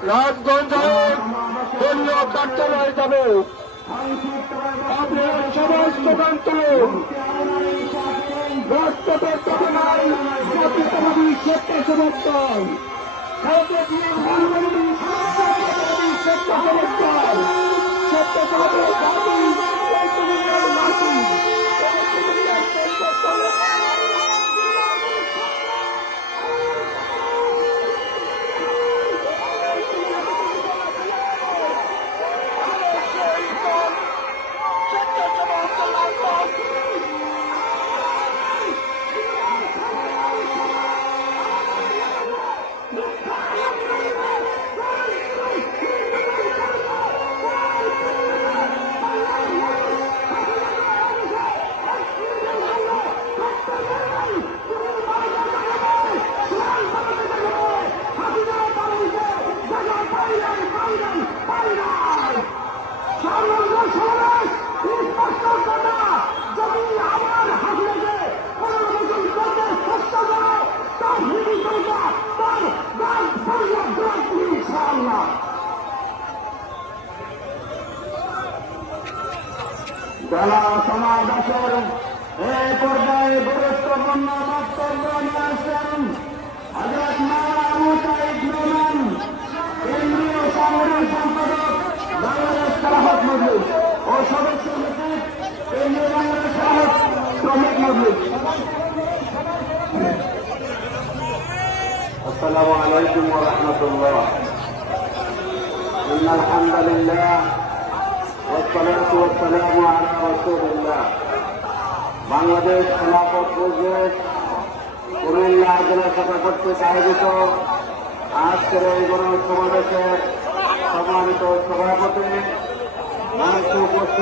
রাজগঞ্জ হয়ে দলীয় কার্যালয়ে যাবে আপনারা সবাই স্লোগান তুলুন রাষ্ট্রপতি ঘটনায় জাতীয়তাবাদী সত্য সমর্থন ভারতের সমর্থন জেলা সমাবেশের এই পর্যায়ে গুরুত্বপূর্ণ বক্তব্য নিয়ে আসছেন হজরত মামু সাইদ রহমান কেন্দ্রীয় সামরিক সম্পাদক বাংলাদেশ খেলাফত মজলিস ও সদস্য সচিব কেন্দ্রীয় বাংলাদেশ খেলাফত শ্রমিক মজলিস السلام عليكم ورحمة الله إن الحمد لله والصلاة والسلام على رسول الله বাংলাদেশ খেলাফত মজলিস কুমিল্লা জেলা শাখা কর্তৃক আয়োজিত আজকের এই গণ সমাবেশের সম্মানিত সভাপতি মঞ্চে উপস্থিত